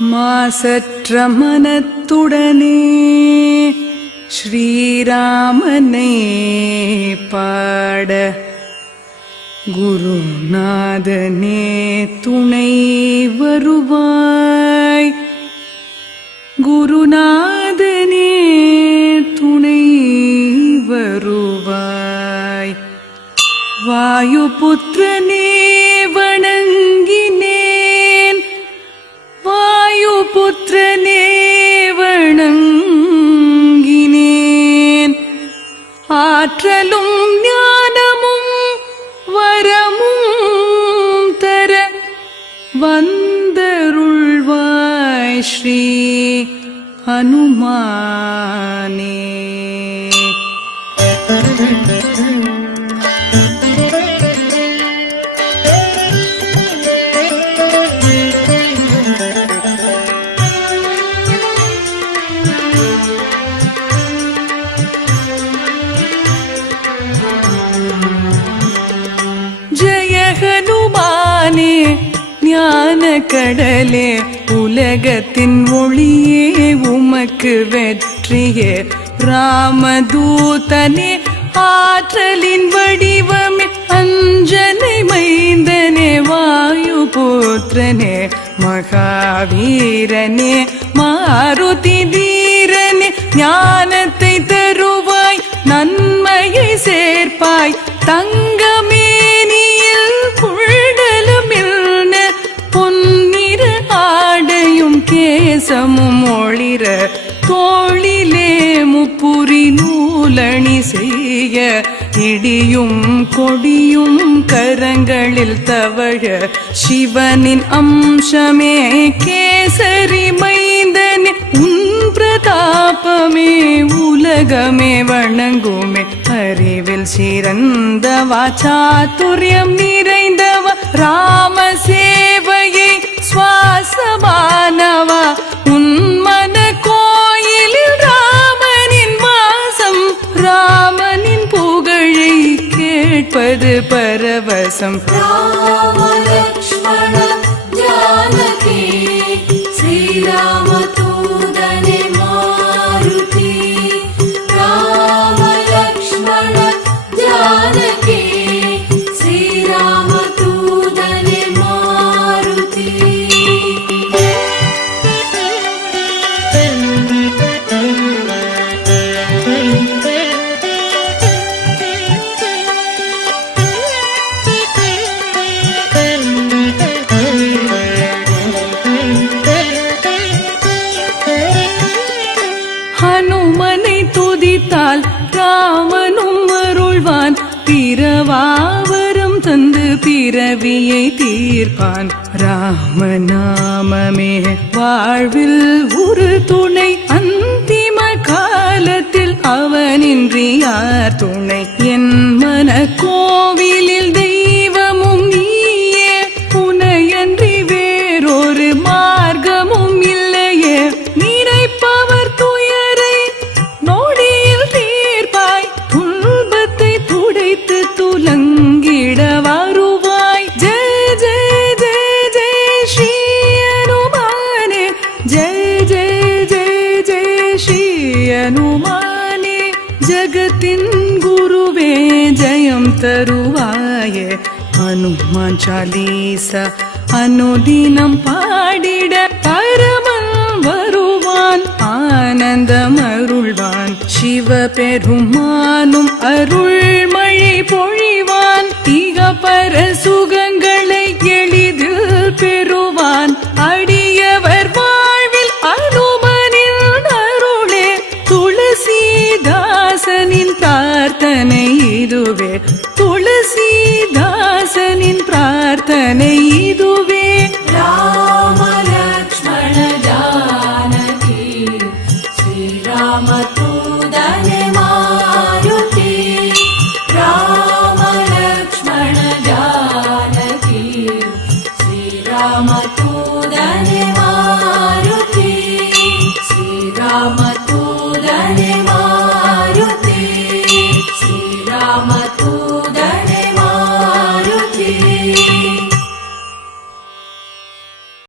மாசற்ற மனத்துடனே ஸ்ரீராமனை பாட குருநாதனே துணை வருவாய். குருநாதனே துணை வருவாய். வாயுபுத்திரனே வணங்கினேன். வாயுபுத்திரனே வணங்கினேன். ஆற்றலும் ஞானமும் வரமும் தர வந்தருள்வாய் ஸ்ரீ ஹனுமானே. ஜெய ஹனுமானே ஞான கடலே உலகத்தின் ஒளியே உமக்கு வெற்றியே. ராமதூதனே ஆற்றலின் வடிவமே அஞ்சனை மைந்தனே. வாயுபுத்திரனே மகாவீரனே மாருதி தீரனே. ஞானத்தை தருவாய் நன்மையை சேர்ப்பாய். தங்கமேனியில் குழலமில்ன பொன்னிற ஆடையும் கேசமும் ஒளிர தோளிலே முப்புரி நூலணி செய்ய இடியும் கொடியும் கரங்களில் தவழ சிவனின் அம்சமே கேசரி மைந்தனே. உன் பிரதாபமே உலகமே வணங்குமே. அறிவில் சிறந்தவா சாதுரியம் நிறைந்தவா ராம சேவையை சுவாசமானவா. உன் மன கோயிலில் ராமனின் வாசம். ராமனின் புகழை கேட்பது பரவசம். ராம லக்ஷ்மண ஜானகி ஸ்ரீராம தூதனே மாருதி. ராம லக்ஷ்மண ஜானகி ஸ்ரீராம தூதனே மாருதி. ஹனுமனை துதித்தால் ராமனும் அருள்வான். பிறவாவரம் தந்து பிறவியை தீர்ப்பான். ராமநாமமே வாழ்வில் ஒரு துணை. அந்திம காலத்தில் அவனின்றி யார் துணை. என் மன கோவிலில் தெய்வமும் நீயே. உனையன்றி வேறொரு மார்க்கமும் இல்லையே. நினைப்பவர் துயரை நொடியில் தீர்ப்பாய். துன்பத்தை துடைத்து துலங்கிட வருவாய். ஜெய ஜெய ஜெய ஜெய ஸ்ரீ ஹனுமானே. ஜெய ஜெய ஜெய ஜெய ஸ்ரீ ஹனுமானே. ஜகத்தின் குருவே ஜெயம் தருவாயே. ஹனுமான் சாலீசா அனுதினம் பாடிட பரமன் வருவான். ஆனந்தம் அருள்வான். சிவ பெருமானும் அருள்மழை பொழிவான். இக பர சுகங்களை எளிதில் பெறுவான். அடியவர் வாழ்வில் அனுமனின் அருளே. துளசிதாசனின் பிரார்த்தனை இதுவே. துளசிதாசனின் பிரார்த்தனை இதுவே. ராம லக்ஷ்மண ஜானகி ஸ்ரீராம தூதனே மாருதி. ராம லக்ஷ்மண ஜானகி ஸ்ரீராம தூதனே